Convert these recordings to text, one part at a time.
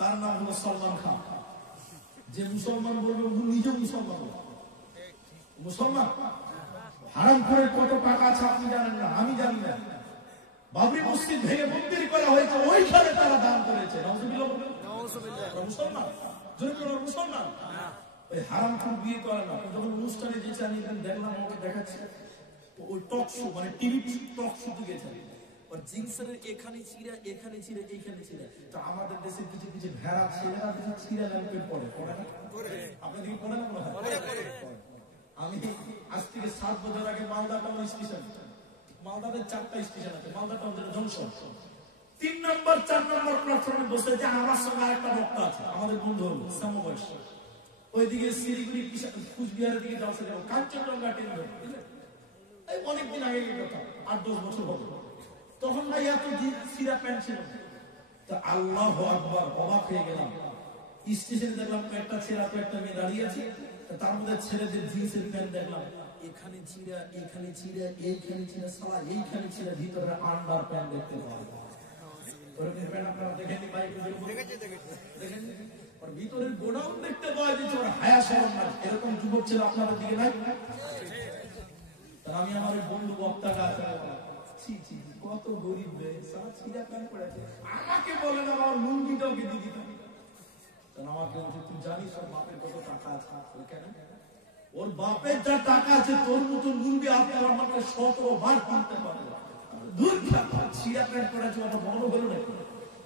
তার নাম হলো সলমান খান। যে মুসলমান বলবে ও নিজে মুসলমান। মুসলমান হারামপুরের কত টাকা আছে আপনি জানেন না, আমি জানি না। বাবরি মসজিদ ভেঙে মন্দির করা হয়েছে, ওইখানে তারা দান করেছে। মুসলমান মুসলমান ওই হারামপুর বিয়ে করে না। যখন অনুষ্ঠানে গেছে আমি দেখলাম, আমাকে দেখাচ্ছে ওই টক শো, মানে টিভি টক শোতে গেছে, জিন্সের এখানে ছিঁড়া, এখানে ছিঁড়া, এইখানে ছিঁড়া। তো আমাদের দেশে কিছু কিছু ভেড়া ছেলেরা কিছু ছিঁড়া ল্যাম্পের পরে পড়ে না, আপনাদের পড়ে না মনে হয়? আমি আজ থেকে 7 বছর আগে মালদা টাউন স্টেশন, মালদাতে 4টা স্টেশন আছে, মালদা টাউন জংশন 3 নম্বর 4 নম্বর প্ল্যাটফর্মে বসে যে আমার সঙ্গে আরেকটা বক্তা আছে, আমাদের বন্ধু হলো সমবয়স। ওইদিকে শিলিগুড়ি কুচবিহারের দিকে যাচ্ছে, যাবো কাঞ্চনজঙ্ঘা ট্রেন ধরে, এই অনেকদিন আগে কথা, 8-10 বছর হবে। তখন ভাই এত সিরা প্যান্ট ছিল। তা আল্লাহু আকবার, অবাক হয়ে গেলাম। স্টেশনে দেখলাম একটা ছেলে, একটা মেয়ে দাঁড়িয়ে আছে, তার মধ্যে ছেলেদের জিন্সের প্যান্ট দেখলাম এখানে ছিঁড়া, এখানে ছিঁড়া, এইখানে ছিঁড়া, সালা এইখানে ছিঁড়া, ভিতরে আন্ডার প্যান্ট দেখতে পাওয়া যায়। আপনারা দেখেননি ভাই? দেখেননি? ভিতরের গোডাউন দেখতে পাওয়া যাচ্ছে, ওর হায়া শরম নাই। এরকম যুবক ছেলে আপনাদের দিকে নাই? আমি আমার বন্ধু বক্তাটা আছে, কত গরিব ছিঁড়া প্যান্ট পড়েছে, আমাকে বলে না আমার লুঙ্গিটাও দিয়ে দিত। আমাকে বলছে তুই জানিস ওর বাপের কত টাকা আছে? কেন? ওর বাপের যা টাকা আছে তোর মতো লুঙ্গি আপনার আমাকে 17 বার কিনতে পারে। ছিঁড়া প্যান্ট পড়েছে, ওটা বড় হলো না।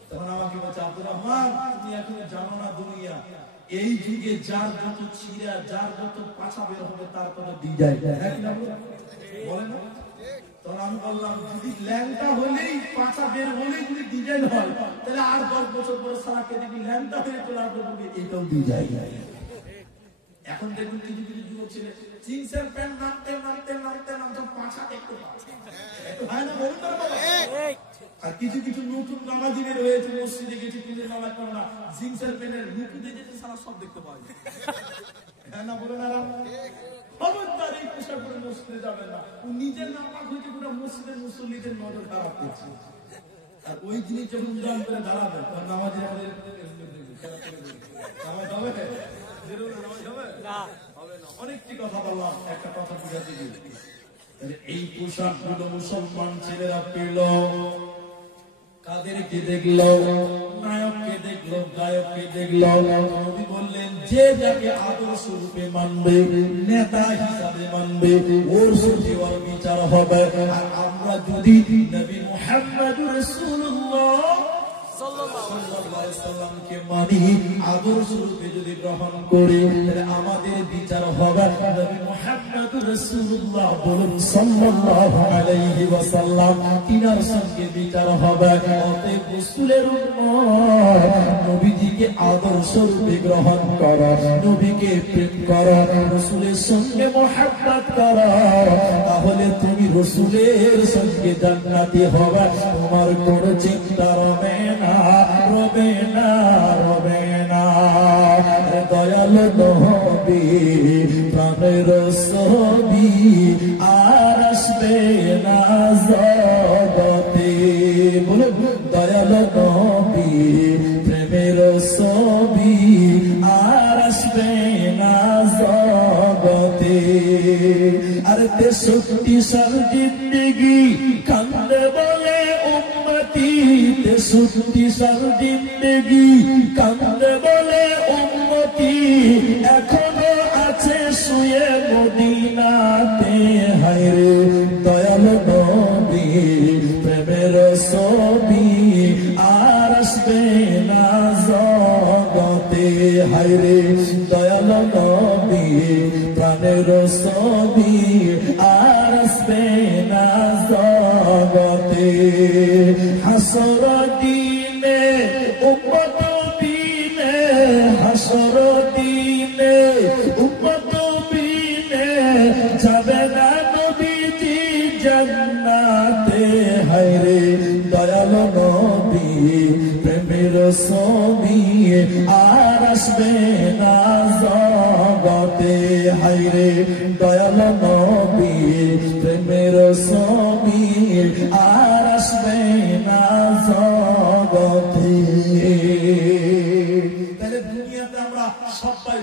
তখন আমাকে বলছে আব্দুর রহমান, তুমি এখন জানো না দুনিয়া, এই যুগে যার যত ছিঁড়া, যার যত পাছা বের হবে তার কোনো দিয়ে যায়, বলে না? তখন আমি বললাম যদি ল্যাংটা হলেই, পাছা বের হলেই যদি ডিজাইন হয়, তাহলে আর 10 বছর পরে সারাকে দেখবি ল্যাংটা হয়ে চলে আসবে, এটাও ডিজাইন। এখন দেখুন কিছু কিছু যুবক ছেলে জিন্সের প্যান্ট নামতে নামতে নামতে নামতে পাছা দেখতে পাচ্ছে, হয় না? বলুন না বাবা। আর কিছু কিছু নতুন নামাজি বের হয়েছে, মসজিদে গেছে, পূজা নামাজ পড়ে না, জিন্সের প্যান্টের রুকু দিয়ে যেতে সারা সব দেখতে পাওয়া যায়, হ্যাঁ না? বলুন। আর খবরদার এই পোশাক পরে মসজিদে যাবেন না। ও নিজের নামাজ হয়েছে, পুরো মসজিদের মুসল্লিদের নজর খারাপ করছে। আর ওই জিনিস যখন উদাহরণ করে দাঁড়াবে, তখন নামাজে আমাদের নামাজ হবে না, অনেকটি কথা বললাম, একটা কথা বুঝাতে গিয়ে। এই পোশাক গুলো মুসলমান ছেলেরা পেল, কাদেরকে দেখলো? নায়ককে দেখলো, গায়ককে দেখলো। নবী বললেন যে যাকে আদর্শ রূপে মানবে, নেতা হিসাবে মানবে, ওর সাথে ওর বিচার হবে। আর আমরা যদি নবী মুহাম্মদুর রাসূলুল্লাহ সাল্লাল্লাহু আলাইহি সাল্লামকে মানি, আদর্শ রূপে যদি গ্রহণ করি, তাহলে আমাদের বিচার হবে নবী মুহাম্মদুর রাসূলুল্লাহ বলুন সাল্লাল্লাহু আলাইহি ওয়াসাল্লাম, তিনার সঙ্গে বিচার হবে। অতএব রাসূলের উম্মত, নবীজিকে আদর্শ রূপে গ্রহণ করো, নবীকে প্রেম করো, রাসূলের সঙ্গে মুহাব্বত করো, তাহলে তুমি রাসূলের সঙ্গে জান্নাতি হবে। তোমার কোনো চিন্তা রবে না, রবে না, রবে না। দয়ালু নবী, প্রাণের ছবি, আর আসবে না জগতে। বলুন দয়ালু নবী, প্রেমের ছবি, আর আসবে না জগতে। আর 63 সাল জিন্দেগি কান্দে বলে উম্মতি, 63 সাল জিন্দেগি কান্দে বলে উম্মতি, এখনো আছে শুয়ে মদিনাতে। হায়রে দয়ালু নবী, প্রেমের ছবি, আর আসবে না জগতে। হায়রে দয়ালু নবী, প্রাণের ছবি, আর আসবে না জগতে। হাসর দিনে উম্মত বিনে, হাসর দিনে উম্মত বিনে, যাবে না নবীজি জান্নাতে। হায়রে দয়ালু নবী, প্রেমের ছবি, আর আসবে না জগতে। হায়রে দয়ালু নবী, প্রেমের ছবি, আর আসবে না জগতে। তাহলে দুনিয়াতে আমরা সবাই